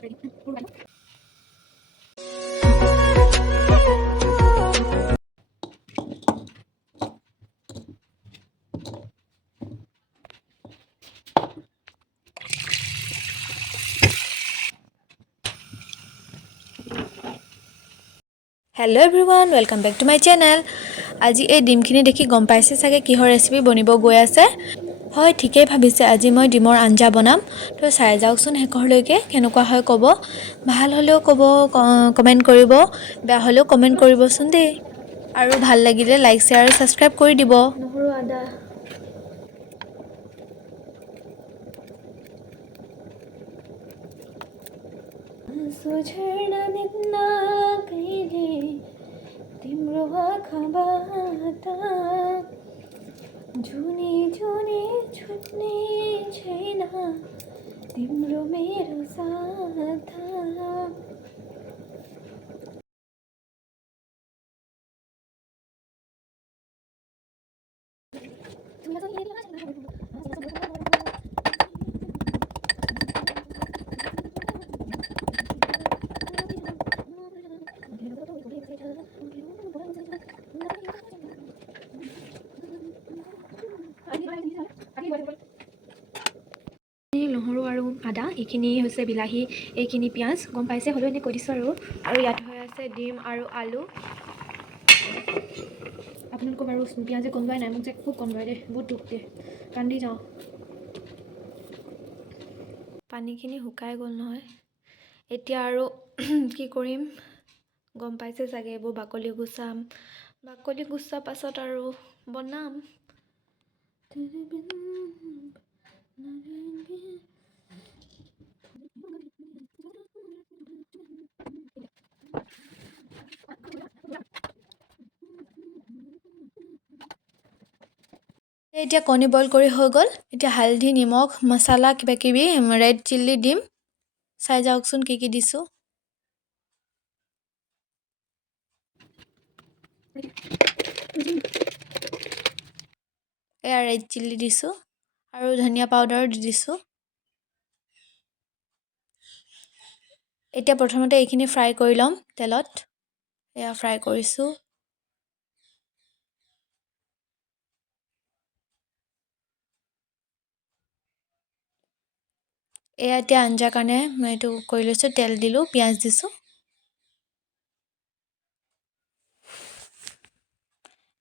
Hello everyone, welcome back to my channel. আজি এই ডিমখিনি দেখি গম পাইছে চাগে কিহৰ ৰেচিপি বনিব গৈ আছে। হয় ঠিকই ভাবিছে, আজি মই ডিমৰ আঞ্জা বনাম। তো চাই যাওকচোন শেষৰলৈকে, কেনেকুৱা হয় ক'ব। ভাল হ'লেও ক'ব, কমেন্ট কৰিব, বেয়া হ'লেও কমেন্ট কৰিবচোন দেই। আৰু ভাল লাগিলে লাইক শ্বেয়াৰ আৰু সাবস্ক্ৰাইব কৰি দিব। নহৰু আদা सुझर्न दिन कहिले तिम्रो आँखाबाट जुनी जुनी छुट्ने छैन तिम्रो मेरो साथ। নহৰু আৰু আদা, এইখিনি হৈছে বিলাহী, এইখিনি পিঁয়াজ, গম পাইছে হ'লেও এনেই কৈ দিছোঁ। আৰু ইয়াত হৈ আছে ডিম আৰু আলু। আপোনালোকক বাৰু পিঁয়াজে কন্দুৱাই নাই, মোক যে খুব কন্দুৱাই দেই, বহুত দুখ দিয়ে, কান্দি যাওঁ। পানীখিনি শুকাই গ'ল নহয়, এতিয়া আৰু কি কৰিম গম পাইছে চাগে, এইবোৰ বাকলি গুচাম। বাকলি গুচোৱাৰ পাছত আৰু বনাম। এতিয়া কণী বইল কৰি হৈ গ'ল। এতিয়া হালধি, নিমখ, মছলা কিবাকিবি, ৰেড চিলি দিম। চাই যাওকচোন কি কি দিছোঁ। এয়া ৰেড চিলি দিছোঁ আৰু ধনিয়া পাউডাৰো দি দিছোঁ। এতিয়া প্ৰথমতে এইখিনি ফ্ৰাই কৰি ল'ম তেলত। এয়া ফ্ৰাই কৰিছোঁ। এয়া এতিয়া আঞ্জাৰ কাৰণে মই এইটো কৰি লৈছোঁ, তেল দিলোঁ, পিঁয়াজ দিছোঁ।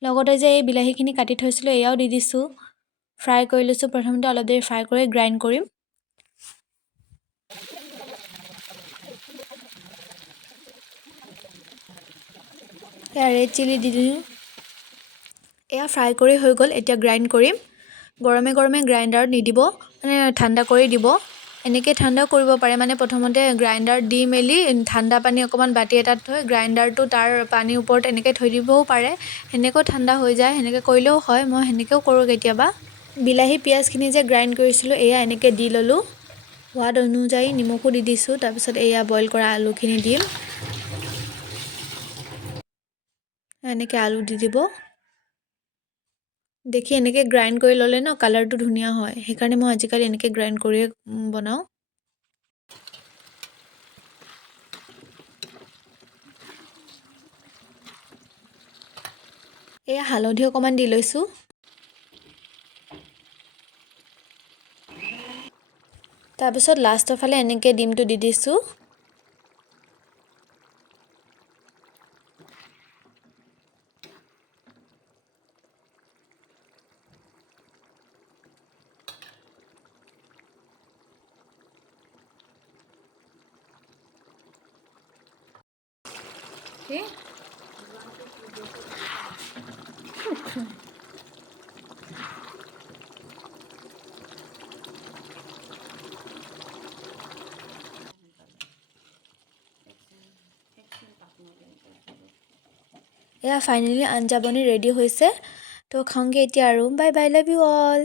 লগতে যে এই বিলাহীখিনি কাটি থৈছিলোঁ এয়াও দি দিছোঁ। ফ্ৰাই কৰি লৈছোঁ। প্ৰথমতে অলপ দেৰি ফ্ৰাই কৰি গ্ৰাইণ্ড কৰিম। এয়া ৰেড চিলি দি দিলোঁ। এয়া ফ্ৰাই কৰি হৈ গ'ল। এতিয়া গ্ৰাইণ্ড কৰিম। গৰমে গৰমে গ্ৰাইণ্ডাৰত নিদিব, মানে ঠাণ্ডা কৰি দিব। এনেকৈ ঠাণ্ডাও কৰিব পাৰে, মানে প্ৰথমতে গ্ৰাইণ্ডাৰত দি মেলি ঠাণ্ডা পানী অকণমান বাতি এটাত থৈ গ্ৰাইণ্ডাৰটো তাৰ পানীৰ ওপৰত এনেকৈ থৈ দিবও পাৰে। সেনেকৈও ঠাণ্ডা হৈ যায়, সেনেকৈ কৰিলেও হয়। মই সেনেকৈও কৰোঁ কেতিয়াবা। বিলাহী পিঁয়াজখিনি যে গ্ৰাইণ্ড কৰিছিলোঁ এয়া এনেকৈ দি ল'লোঁ। সোৱাদ অনুযায়ী নিমখো দি দিছোঁ। তাৰপিছত এয়া বইল কৰা আলুখিনি দিম। এনেকৈ আলু দি দিব। দেখি এনেকৈ গ্ৰাইণ্ড কৰি ল'লে ন কালাৰটো ধুনীয়া হয়, সেইকাৰণে মই আজিকালি এনেকৈ গ্ৰাইণ্ড কৰিয়ে বনাওঁ। এয়া হালধি অকণমান দি লৈছোঁ। তাৰপিছত লাষ্টৰ ফালে এনেকৈ ডিমটো দি দিছোঁ। এয়া ফাইনেলি আঞ্জা বনি ৰেডি হৈছে। তো খাওঁগৈ এতিয়া আৰু। Bye bye, love you all.